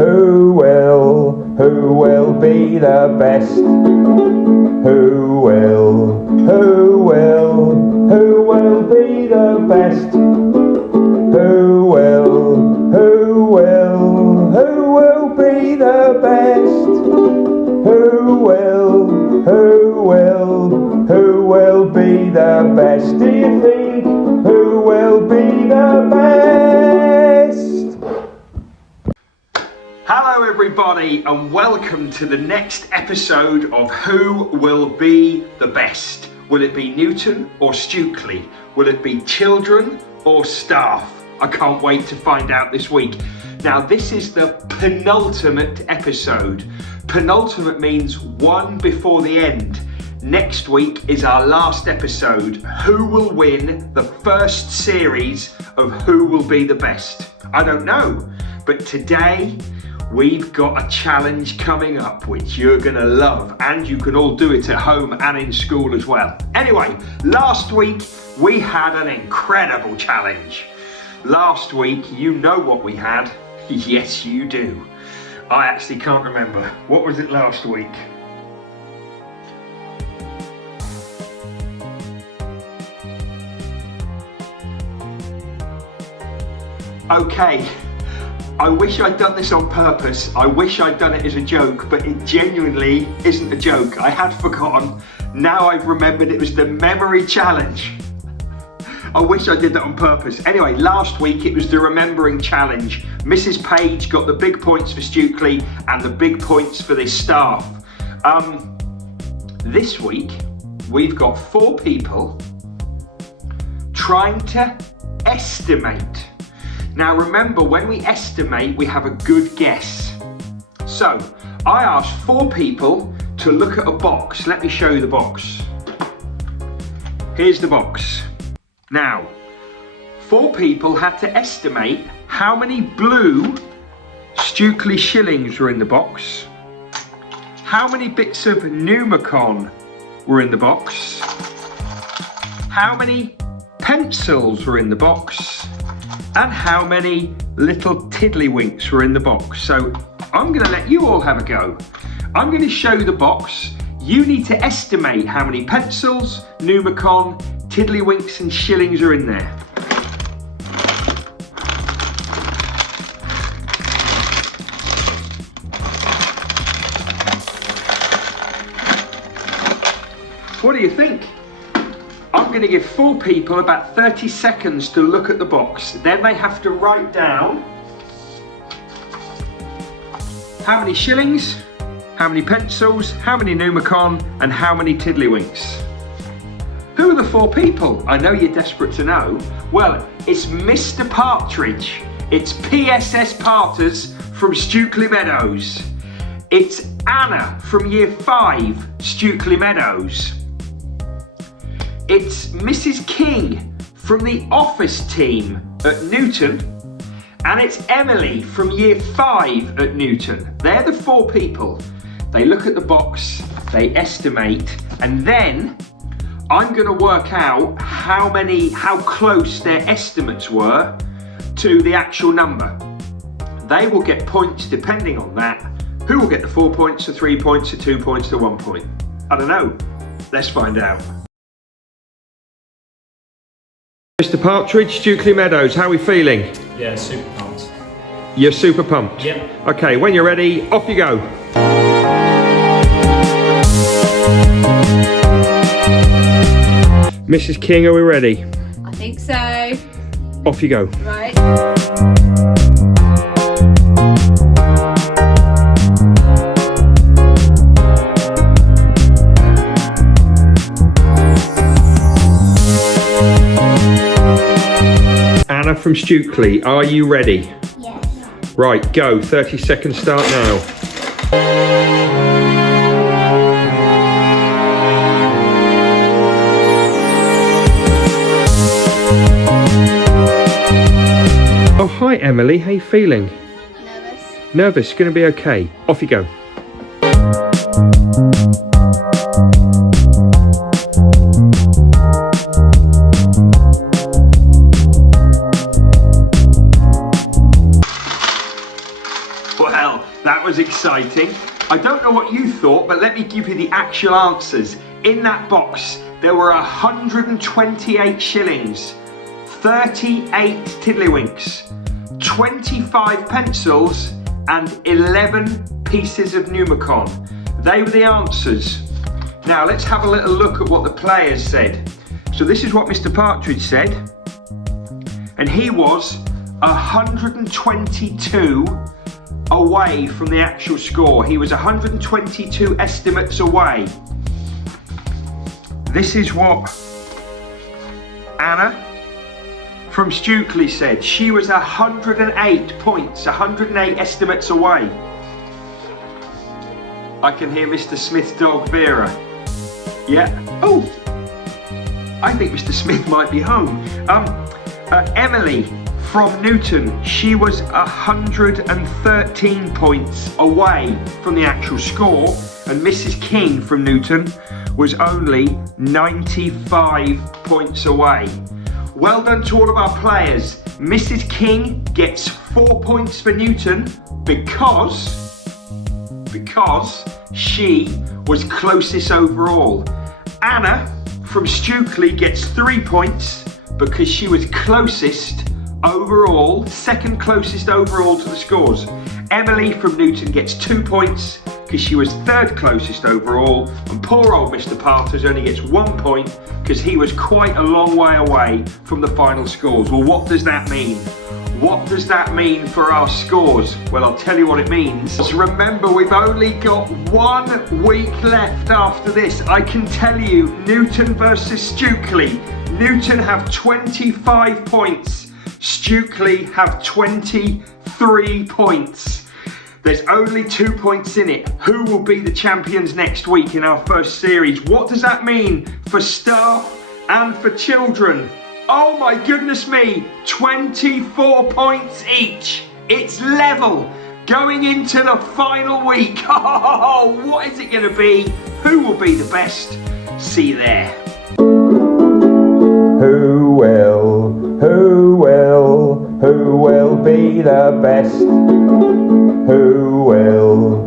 Who will be the best? Who will be the best? Who will be the best? Who will be the best? Do you think who will be the best? Hello everybody and welcome to the next episode of Who Will Be the Best? Will it be Newton or Stukely? Will it be children or staff? I can't wait to find out this week. Now this is the penultimate episode. Penultimate means one before the end. Next week is our last episode. Who will win the first series of Who Will Be the Best? I don't know, but today we've got a challenge coming up which you're gonna love, and you can all do it at home and in school as well. Anyway, last week we had an incredible challenge. Last week, you know what we had. Yes, you do. I actually can't remember. What was it last week? Okay, I wish I'd done this on purpose. I wish I'd done it as a joke, but it genuinely isn't a joke. I had forgotten. Now I've remembered it was the memory challenge. I wish I did that on purpose. Anyway, last week it was the remembering challenge. Mrs. Page got the big points for Stukely and the big points for this staff. This week we've got 4 people trying to estimate. Now remember, when we estimate, we have a good guess. So I asked 4 people to look at a box. Let me show you the box. Here's the box. Now, 4 people had to estimate how many blue Stukely shillings were in the box, how many bits of Numicon were in the box, how many pencils were in the box, and how many little tiddlywinks were in the box. So I'm going to let you all have a go. I'm going to show you the box. You need to estimate how many pencils, Numicon, tiddlywinks and shillings are in there. What do you think? I'm going to give 4 people about 30 seconds to look at the box. Then they have to write down how many shillings, how many pencils, how many Numicon and how many tiddlywinks. Who are the 4 people? I know you're desperate to know. Well, it's Mr. Partridge. It's PSS Parters from Stukely Meadows. It's Anna from Year 5, Stukely Meadows. It's Mrs. King from the office team at Newton. And it's Emily from Year 5 at Newton. They're the 4 people. They look at the box, they estimate, and then I'm going to work out how close their estimates were to the actual number. They will get points depending on that. Who will get the 4 points, the 3 points, the 2 points, the 1 point? I don't know. Let's find out. Mr. Partridge, Stukely Meadows, how are we feeling? Yeah, super pumped. You're super pumped? Yep. Okay, when you're ready, off you go. Mrs. King, are we ready? I think so. Off you go. Right. Anna from Stukely, are you ready? Yes. Right, go. 30 seconds start now. Oh, hi Emily, how you feeling? Nervous. Nervous? Gonna be okay. Off you go. Well, I don't know what you thought, but let me give you the actual answers. In that box, there were 128 shillings, 38 tiddlywinks, 25 pencils, and 11 pieces of Numicon. They were the answers. Now let's have a little look at what the players said. So this is what Mr. Partridge said, and he was 122 away from the actual score. He was 122 estimates away. This is what Anna from Stukely said. She was 108 points, 108 estimates away. I can hear Mr. Smith's dog Vera. Yeah. Oh, I think Mr. Smith might be home. Emily from Newton, she was 113 points away from the actual score, and Mrs. King from Newton was only 95 points away. Well done to all of our players. Mrs. King gets 4 points for Newton because she was closest overall. Anna from Stukely gets 3 points because she was closest overall, second closest overall to the scores. Emily from Newton gets 2 points because she was third closest overall, and poor old Mr. Partridge only gets 1 point because he was quite a long way away from the final scores. Well, what does that mean? What does that mean for our scores? Well, I'll tell you what it means. Remember, we've only got 1 week left after this. I can tell you, Newton versus Stukely. Newton have 25 points. Stukely have 23 points. There's only 2 points in it. Who will be the champions next week in our first series? What does that mean for staff and for children? Oh my goodness me, 24 points each. It's level going into the final week. Oh, what is it going to be? Who will be the best? See you there. Who will be the best? Who will